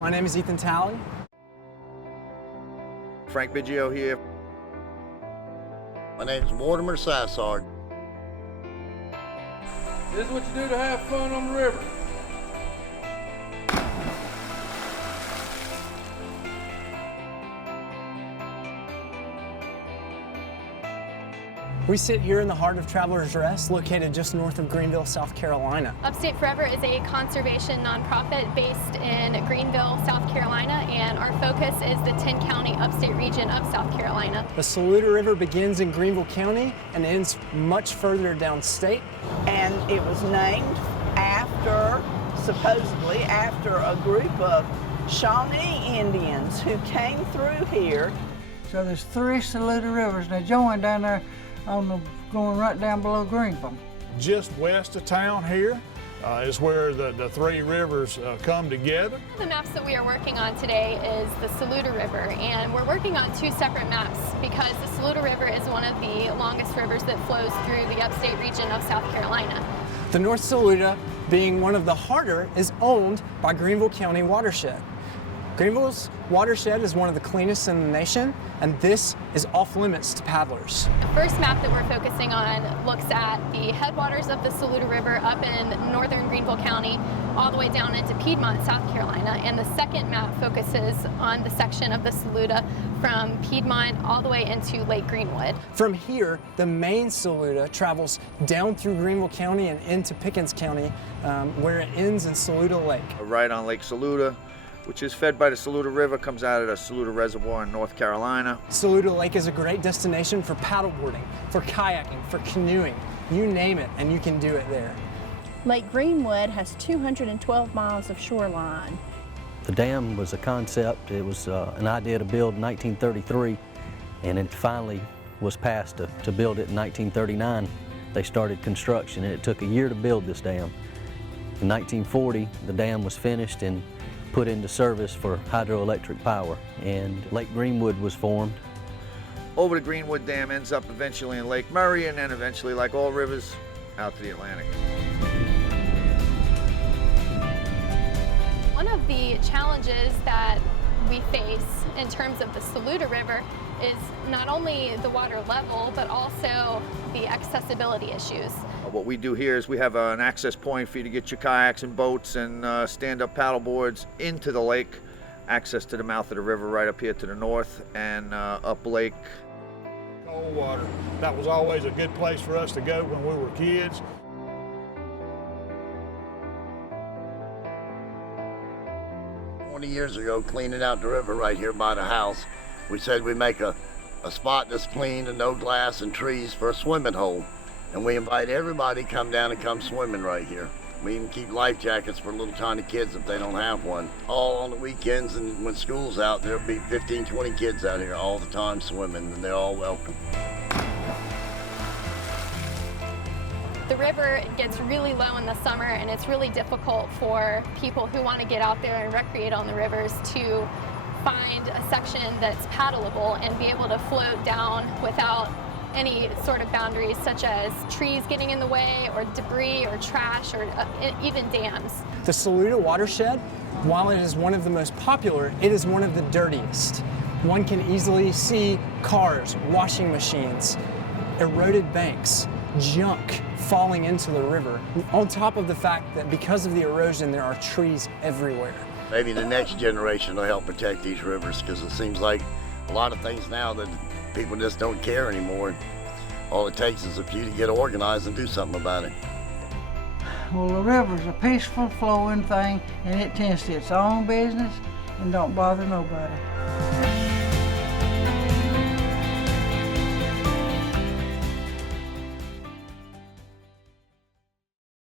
My name is Ethan Talley. Frank Biggio here. My name is Mortimer Sassard. This is what you do to have fun on the river. We sit here in the heart of Travelers Rest, located just north of Greenville, South Carolina. Upstate Forever is a conservation nonprofit based in Greenville, South Carolina, and our focus is the 10-county upstate region of South Carolina. The Saluda River begins in Greenville County and ends much further downstate. And it was named after, supposedly after, a group of Shawnee Indians who came through here. So there's 3 Saluda Rivers, and they join down there going right down below Greenville. Just west of town here is where the 3 rivers come together. The maps that we are working on today is the Saluda River, and we're working on 2 separate maps because the Saluda River is one of the longest rivers that flows through the upstate region of South Carolina. The North Saluda, being one of the harder, is owned by Greenville County Watershed. Greenville's watershed is one of the cleanest in the nation, and this is off limits to paddlers. The first map that we're focusing on looks at the headwaters of the Saluda River up in northern Greenville County, all the way down into Piedmont, South Carolina. And the second map focuses on the section of the Saluda from Piedmont all the way into Lake Greenwood. From here, the main Saluda travels down through Greenville County and into Pickens County, where it ends in Saluda Lake. Right on Lake Saluda, which is fed by the Saluda River, comes out of the Saluda Reservoir in North Carolina. Saluda Lake is a great destination for paddleboarding, for kayaking, for canoeing. You name it, and you can do it there. Lake Greenwood has 212 miles of shoreline. The dam was a concept. It was an idea to build in 1933, and it finally was passed to build it in 1939. They started construction, and it took a year to build this dam. In 1940, the dam was finished and put into service for hydroelectric power, and Lake Greenwood was formed. Over the Greenwood Dam ends up eventually in Lake Murray, and then eventually, like all rivers, out to the Atlantic. One of the challenges that we face in terms of the Saluda River is not only the water level, but also the accessibility issues. What we do here is we have an access point for you to get your kayaks and boats and stand-up paddle boards into the lake. Access to the mouth of the river right up here to the north and up lake. Cold water. That was always a good place for us to go when we were kids. Years ago, cleaning out the river right here by the house, we said we'd make a spot that's clean and no glass and trees for a swimming hole. And we invite everybody to come down and come swimming right here. We even keep life jackets for little tiny kids if they don't have one. All on the weekends, and when school's out, there'll be 15, 20 kids out here all the time swimming, and they're all welcome. The river gets really low in the summer, and it's really difficult for people who want to get out there and recreate on the rivers to find a section that's paddleable and be able to float down without any sort of boundaries, such as trees getting in the way or debris or trash or even dams. The Saluda watershed, while it is one of the most popular, it is one of the dirtiest. One can easily see cars, washing machines, eroded banks, junk falling into the river, on top of the fact that because of the erosion there are trees everywhere. Maybe the next generation will help protect these rivers, because it seems like a lot of things now that people just don't care anymore. All it takes is a few to get organized and do something about it. Well, the river's a peaceful flowing thing, and it tends to its own business and don't bother nobody.